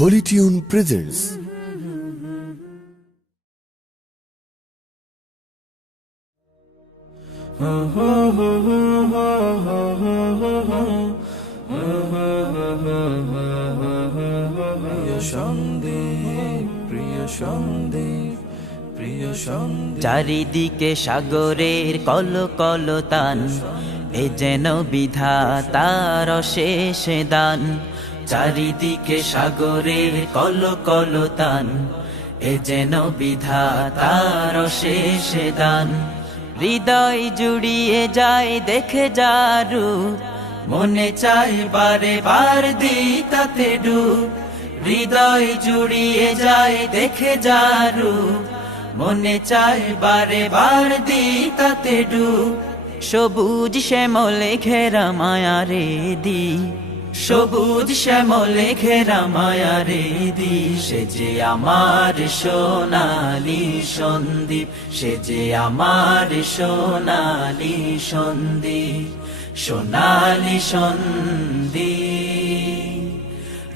Holy Tune presents চারিদিকে সাগরের কলকলতান, এ যেন বিধাতার অশেষ দান। চারিদিকে সাগরের কলকলতান, এ যেন বিধাতার অশেষ দান। হৃদয় জুড়িয়ে যায় দেখে যারু, মনে চাই বারে বার দিতাতে ডুব। হৃদয় জুড়িয়ে যায় দেখে যারু, মনে চায় বারে বার দিতাতে ডুব। সবুজ শ্যামলে ঘেরা মায়ারে দি, সবুজ শ্যামলে ঘেরা মায়ারে দি। সে যে আমার সোনালি সন্দীপ, সে যে আমার সোনালি সন্দীপ। সোনালি সন্দীপ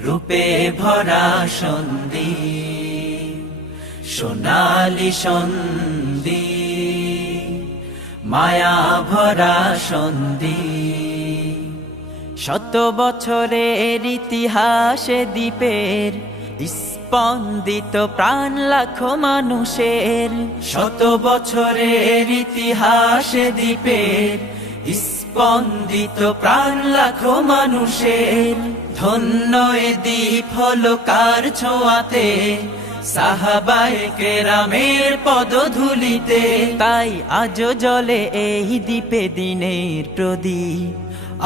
রূপে ভরা সন্দীপ, সোনালি সন্দীপ মায়া ভরা সন্দীপ। শত বছরের ইতিহাসে দ্বীপের স্পন্দিত প্রাণ লাখো মানুষের। শত বছরের ইতিহাসে দ্বীপের স্পন্দিত প্রাণ লাখো মানুষের। ধন্য এ দ্বীপ হলো কার ছোঁয়াতে, সাহাবায়ে কেরামের পদধূলিতে। তাই আজও জ্বলে এই দ্বীপে দিনের প্রদীপ,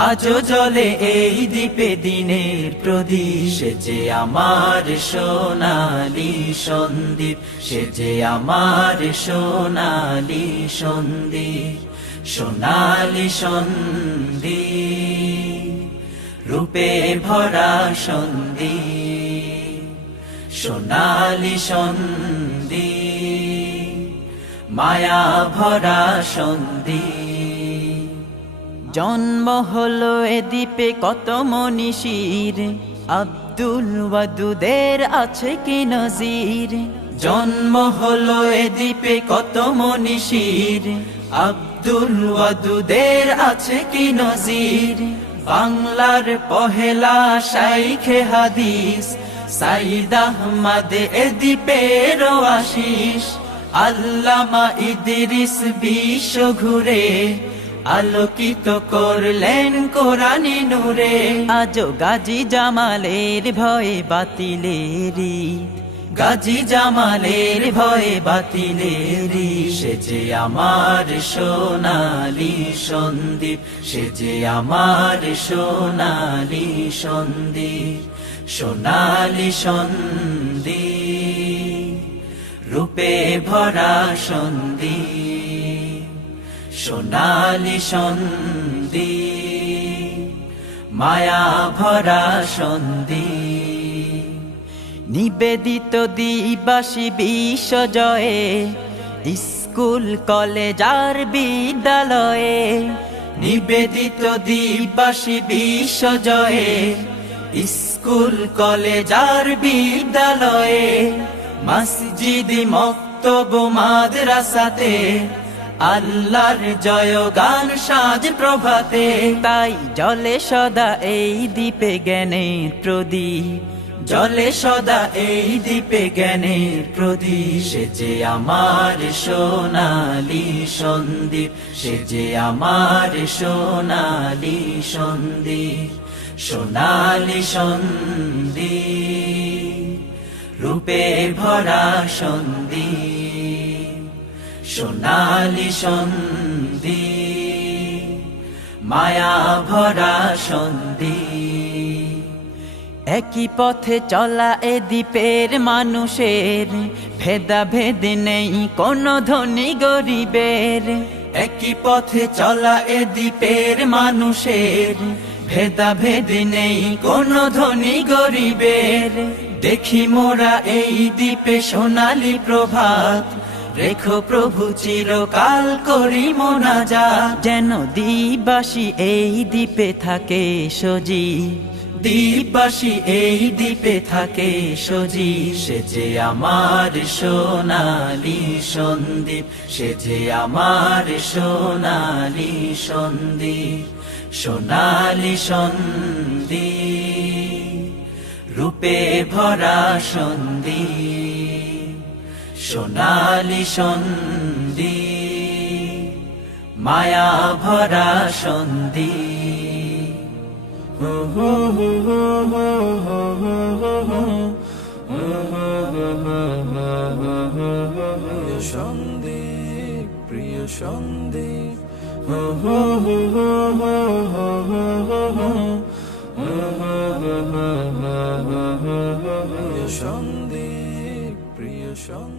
আজও জ্বলে এই দ্বীপে দিনের প্রদীপ। সে যে আমার সোনালি সন্দীপ, সে যে আমার সোনালি সন্দীপ। সোনালি সন্দীপ রূপে ভরা সন্দীপ, সোনালি সন্দীপ মায়া ভরা সন্দীপ। জন্ম হলো এ দ্বীপে কত মনীষীর, আব্দুল ওয়াদুদের আছে কি নজির। জন্ম হলো এ দ্বীপে কত মনীষীর, আব্দুল ওয়াদুদের আছে কি নজির। বাংলার পহেলা শাইখে হাদিস সাইদ আহমদ এ দ্বীপের আশিস। আল্লামা ইদ্রিস বিশ্ব ঘুরে আলোকিত করলেন কোরআনী নূরে। আজও গাজী জামালের ভয়ে বাতিলেরি, গাজী জামালের ভয়ে বাতিলেরি। সে যে আমার সোনালি সন্দীপ, সে যে আমার সোনালি সন্দীপ। সোনালি সন্দীপ রূপে ভরা সন্দীপ, সোনালি সন্দীপ মায়া ভরা সন্দীপ। নিবেদিত দিবাসী বিশ্বজয়ে, স্কুল কলেজ আর বিদ্যালয়ে। নিবেদিত দিবাসী বিশ্বজয়ে, স্কুল কলেজ আর বিদ্যালয়ে। মসজিদ মক্তব মাদ্রাসাতে আল্লাহর জয়গান সাজ প্রভাতে। তাই জলে সদা এই দ্বীপে জ্ঞানের প্রদীপ, জলে সদা এই দ্বীপে জ্ঞানের প্রদীপ। সে যে আমার সোনালি সন্দীপ, সে যে আমার সোনালি সন্দীপ। সোনালি সন্দীপ রূপে ভরা সন্দীপ, সোনালি সন্দীপ মায়া ভরা সন্দীপ। একই পথে চলা এ দ্বীপের মানুষের, ভেদাভেদ নেই কোনো ধনী গরিবের। একই পথে চলা এ দ্বীপের মানুষের, ভেদাভেদ নেই কোনো ধনী গরিবের। দেখি মোরা এই দ্বীপে সোনালি প্রভাত, রেখো প্রভু চিরকাল করি মোনাজাত। যেন দ্বীপবাসী এই দ্বীপে থাকে সজীব, দ্বীপবাসী এই দ্বীপে থাকে সজি, সে যে আমার সোনালি সন্দীপ, সে যে আমার সোনালি সন্দীপ, সোনালি সন্দীপ, রূপে ভরা সন্দীপ, সোনালি সন্দীপ, মায়া ভরা সন্দীপ। সন্দীপ প্রিয় সন্দীপ, প্রিয় সন্দীপ প্রিয় সন্দীপ।